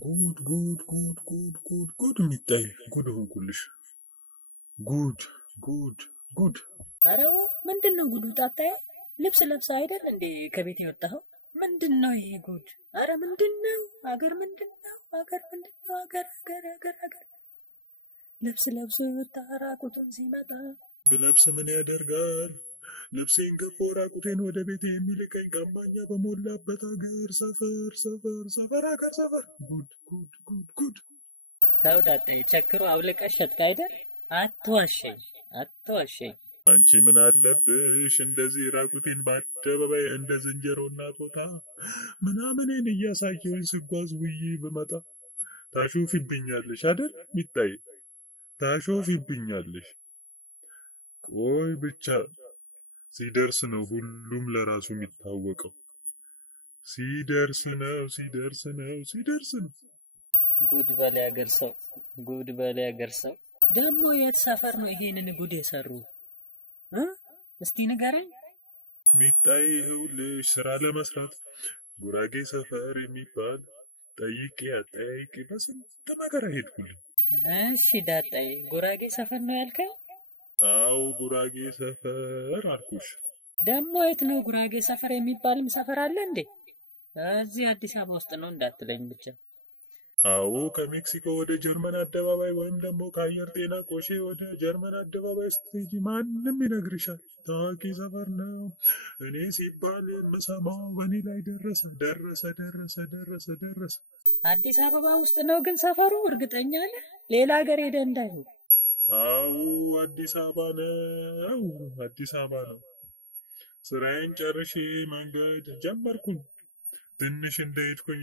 ጉድ የሚታይ ጉድ ሆንኩልሽ። ጉድ ጉድ ጉድ። አረው ምንድን ነው ጉዱ? ጣጣዬ ልብስ ለብሰህ አይደል እንዴ ከቤት የወጣኸው? ምንድን ነው ይሄ ጉድ? አረ ምንድን ነው አገር? ምንድን ነው አገር? ምንድን ነው አገር? ልብስ ለብሶ የወጣ ራቁቱን ሲመጣ ብለብስ ምን ያደርጋል? ልብሴን ገፎ ራቁቴን ወደ ቤቴ የሚልከኝ ቀማኛ በሞላበት አገር ሰፈር አገር ሰፈር። ጉድ ጉድ ጉድ ጉድ። ተው ዳጣዬ፣ ቸክሮ አውልቀሽ ሸጥክ አይደል? አትዋሸኝ አትዋሸኝ። አንቺ ምን አለብሽ እንደዚህ ራቁቴን በአደባባይ እንደ ዝንጀሮ እናቶታ ምናምኔን እያሳየሁኝ ስጓዝ ውዬ ብመጣ ታሾፊብኛለሽ አይደል? ሚታይ ታሾፊብኛለሽ። ቆይ ብቻ ሲደርስ ነው ሁሉም ለራሱ የሚታወቀው። ሲደርስ ነው። ጉድ በል ያገር ሰው፣ ጉድ በል ያገር ሰው። ደግሞ የት ሰፈር ነው ይሄንን ጉድ የሰሩ? እስቲ ንገረኝ። ሚጣይ ይኸውልሽ ስራ ለመስራት ጉራጌ ሰፈር የሚባል ጠይቄ አጠያይቄ በስንት መከራ ሄድኩልኝ። እሺ ዳጣዬ፣ ጉራጌ ሰፈር ነው ያልከኝ? አው ጉራጌ ሰፈር አልኩሽ። ደግሞ የት ነው ጉራጌ ሰፈር የሚባልም ሰፈር አለ እንዴ? እዚህ አዲስ አበባ ውስጥ ነው እንዳትለኝ ብቻ። አዎ ከሜክሲኮ ወደ ጀርመን አደባባይ ወይም ደግሞ ከአየር ጤና ቆሼ ወደ ጀርመን አደባባይ ስትሄጂ ማንም ይነግርሻል። ታዋቂ ሰፈር ነው። እኔ ሲባል የምሰማው በእኔ ላይ ደረሰ። አዲስ አበባ ውስጥ ነው ግን ሰፈሩ? እርግጠኛ ነህ? ሌላ ሀገር ሄደ እንዳይሆን። አዎ አዲስ አበባ ነው። አዲስ አበባ ነው። ስራዬን ጨርሼ መንገድ ጀመርኩኝ። ትንሽ እንደሄድኩኝ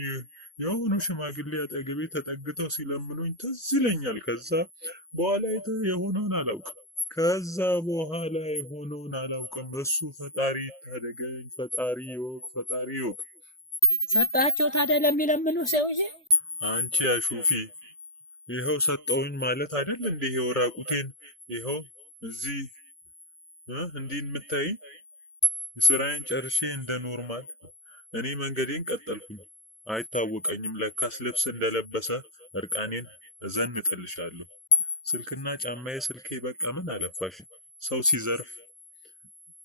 የሆኑ ሽማግሌ አጠገቤ ተጠግተው ሲለምኑኝ ትዝ ይለኛል። ከዛ በኋላ የሆነውን አላውቅም። እሱ ፈጣሪ ይታደገኝ፣ ፈጣሪ ይወቅ። ሰጣቸው ታዲያ ለሚለምኑ ሰውዬ? አንቺ አሹፊ፣ ይኸው ሰጠውኝ ማለት አይደል እንዴ? ይኸው ራቁቴን ይኸው እዚህ እንዲህ የምታይ ስራዬን ጨርሼ እንደ ኖርማል እኔ መንገዴን ቀጠልኩኝ። አይታወቀኝም ለካስ ልብስ እንደለበሰ እርቃኔን እዘንጥልሻለሁ። ስልክና ጫማዬ ስልኬ በቃ ምን አለፋሽ ሰው ሲዘርፍ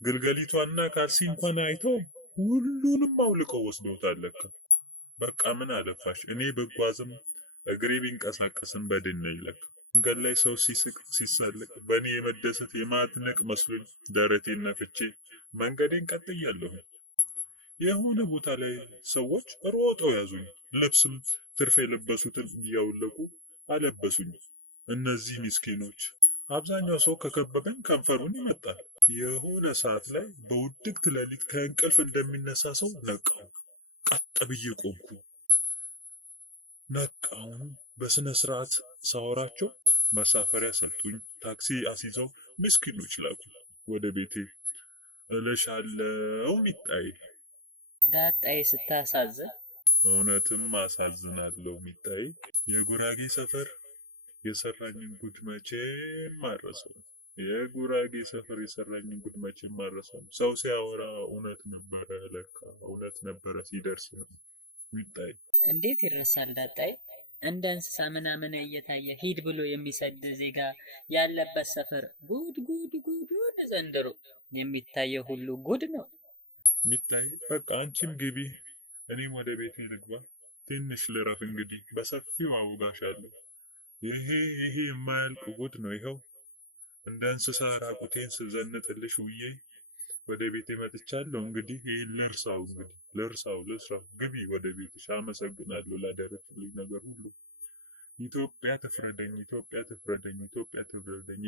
ግልገሊቷና ካልሲ እንኳን አይተው ሁሉንም አውልቀው ወስደውታል ለካ። በቃ ምን አለፋሽ እኔ ብጓዝም እግሬ ቢንቀሳቀስም በድን ነኝ ለካ። መንገድ ላይ ሰው ሲስቅ ሲሳለቅ በእኔ የመደሰት የማድነቅ መስሎኝ ደረቴን ነፍቼ መንገዴን ቀጥያለሁ። የሆነ ቦታ ላይ ሰዎች ሮጠው ያዙኝ። ልብስም ትርፍ የለበሱትን እያወለቁ አለበሱኝ። እነዚህ ምስኪኖች። አብዛኛው ሰው ከከበበኝ ከንፈሩን ይመጣል። የሆነ ሰዓት ላይ በውድቅት ሌሊት ከእንቅልፍ እንደሚነሳ ሰው ነቃው። ቀጥ ብዬ ቆምኩ። ነቃው። በስነ ስርዓት ሳወራቸው መሳፈሪያ ሰጡኝ። ታክሲ አስይዘው ምስኪኖች ላኩ ወደ ቤቴ። እልሻለሁ ሚጣይ ዳጣዬ ስታሳዝን። እውነትም አሳዝናለሁ ሚጣይ። የጉራጌ ሰፈር የሰራኝን ጉድ መቼም አልረሳውም። የጉራጌ ሰፈር የሰራኝን ጉድ መቼም አልረሳውም። ሰው ሲያወራ እውነት ነበረ ለካ፣ እውነት ነበረ ሲደርስ ነው ሚጣይ። እንዴት ይረሳል ዳጣዬ? እንደ እንስሳ ምናምን እየታየ ሂድ ብሎ የሚሰድ ዜጋ ያለበት ሰፈር ጉድ ዘንድሮ የሚታየው ሁሉ ጉድ ነው ሚታይ። በቃ አንቺም ግቢ እኔም ወደ ቤቴ ልግባ። ትንሽ ልረፍ እንግዲህ በሰፊው አውጋሻለሁ። ይሄ የማያልቅ ጉድ ነው። ይኸው እንደ እንስሳ ራቁቴን ስዘንጥልሽ ውዬ ወደ ቤቴ መጥቻለሁ። እንግዲህ ይሄን ልርሳው። ግቢ ወደ ቤትሽ። አመሰግናለሁ ላደረግልኝ ነገር ሁሉ። ኢትዮጵያ ትፍረደኝ።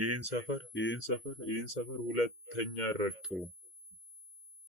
ይህን ሰፈር ሁለተኛ ረግጠውም